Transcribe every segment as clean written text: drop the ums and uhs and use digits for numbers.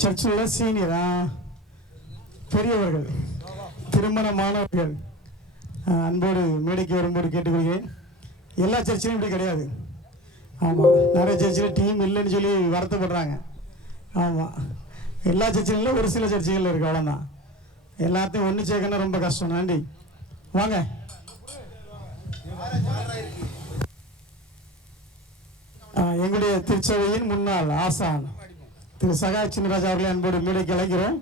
சர்ச்சில் சீனியரா பெரியவர்கள் திருமணமானவர்கள் அன்போடு மேடைக்கு வரும்போது கேட்டுக்கொள்கிறேன். எல்லா சர்ச்சிலும் இப்படி கிடையாது. ஆமாம், நிறைய சர்ச்சில் டீம் இல்லைன்னு சொல்லி வருத்தப்படுறாங்க. ஆமாம், எல்லா சர்ச்சிலும் இல்லை, ஒரு சில சர்ச்சைகள் இருக்குது, அவ்வளோதான். எல்லாத்தையும் ஒன்று சேர்க்கணும் ரொம்ப கஷ்டம். நன்றி. வாங்க. எங்களுடைய திருச்சபையின் முன்னாள் ஆசான் திரு சகாய் சின்னராஜா அவர்களை அன்போடு மேடைக்கு அழைக்கிறோம்.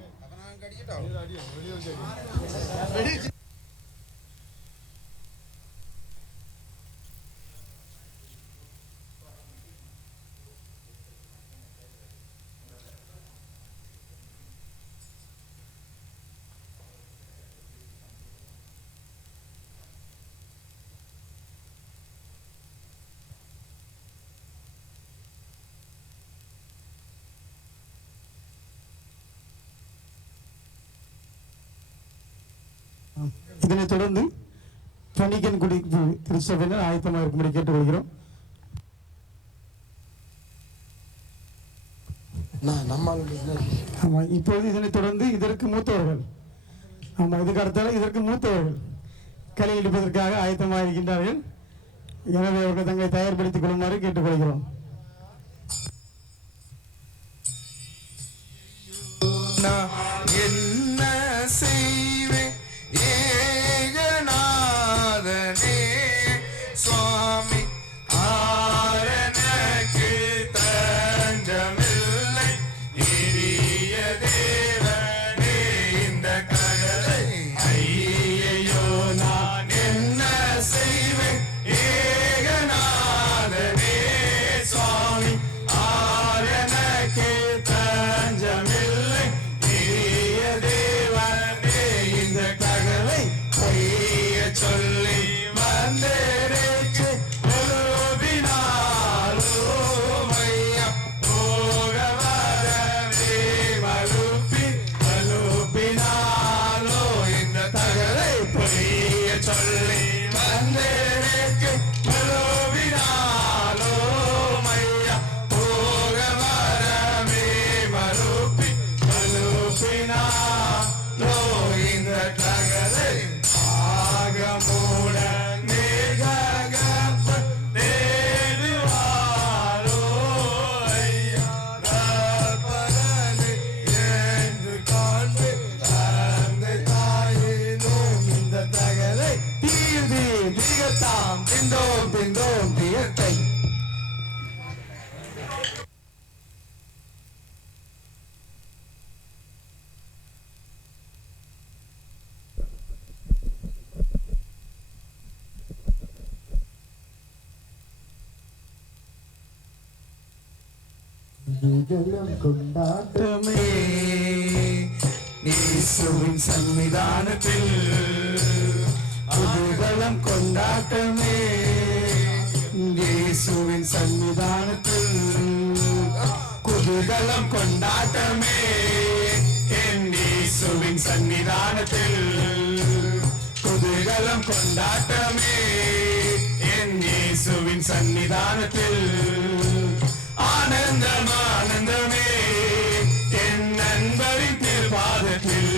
இதனைத் தொடர்ந்து பணிக்கன்குடி திருச்சபையினர் ஆயத்தமாக இருக்கும்படி கேட்டுக்கொள்கிறோம். ஆமாம், இப்பொழுது இதனைத் தொடர்ந்து இதற்கு மூத்தவர்கள், ஆமாம், இதுக்கு அடுத்தால இதற்கு மூத்தவர்கள் களை எடுப்பதற்காக ஆயத்தமாக இருக்கின்றார்கள். எனவே அவர்கள் தங்களை தயார்படுத்திக் கொள்ளுமாறு கேட்டுக்கொள்கிறோம். என்ன செய்வேன் ஏகநாதனே சுவாமி, ஆரனுக்கு தஞ்சமில்லை, இரிய தேவனே இந்த ககலை. ஐயையோ நான் என்ன செய்வேன் ஏகநாதனே சுவாமி, ஆரனுக்கு தஞ்சமில்லை, இரிய தேவனே இந்த ககலை. பொய்ய சொல்லி வந்தேரேச்சு ஒருவினாலோ மையா, போக வரவே மறுப்பி மறுப்பினாலோ இந்த தகலை. பொய்ய சொல்லி வந்தேரேச்சு ஒருவினாலோ மையா, போக வரவே மறுப்பி மறுப்பினாலோ இந்த தகலை. ஆகமூட மேககப்ப தேடுவாரோ ஐயா, பரனை என்று காண்பு தந்தை தாயினோம் இந்த தகலை. தீர்தி திகத்தாம் திந்தோம் திந்தோம் தியத்தை. கொண்டாட்டமே இயேசுவின் சன்னிதானத்தில் குதூகலம் கொண்டாட்டமே, இயேசுவின் சன்னிதானத்தில் குதூகலம் கொண்டாட்டமே, என் இயேசுவின் சன்னிதானத்தில் குதூகலம் கொண்டாட்டமே, என் இயேசுவின் சன்னிதானத்தில் ஆனந்தம் ஆனந்தமே, என் நண்பரின் திருப்பாதத்தில்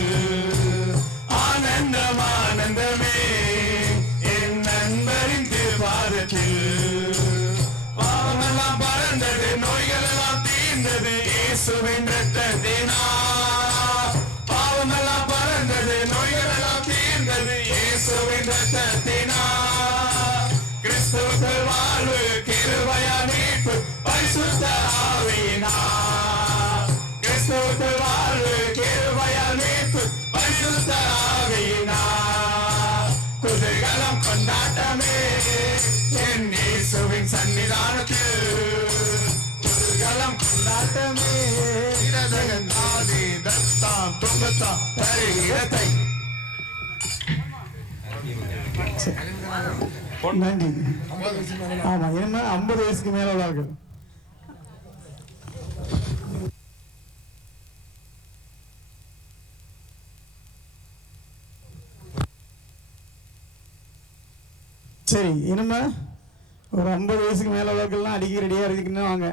ஆனந்தம் ஆனந்தமே, என் நண்பரின் திருப்பாதத்தில். பாவமெல்லாம் பறந்தது, நோய்கள் எல்லாம் தீர்ந்தது இயேசுவின் இரத்தத்தினால். பாவமெல்லாம் பறந்தது, நோய்கள் எல்லாம் தீர்ந்தது இயேசுவின் இரத்தத்தினால். கிறிஸ்துவுக்குள் வாழ்வு, கிருபையா மீட்பு, பரிசுத்த ஆவியினால். கிறிஸ்துவுக்குள் வாழ்வு, கிருபையா மீட்பு, பரிசுத்த ஆவியினால். குதூகலம் கொண்டாட்டமே, என் இயேசுவின் சன்னிதானத்தில் குதூகலம் கொண்டாட்டமே. இடதகந்தாதி தத்தாம் துங்கத்தாம் தருகிறதை. நன்றி. ஆமாம், இனிமே 50 வயசுக்கு மேலே உள்ளவர்கள். சரி, இனிமே ஒரு 50 வயசுக்கு மேலே உள்ளவர்கள்லாம் அடிக்க ரெடியாக இருக்குன்னு வாங்க.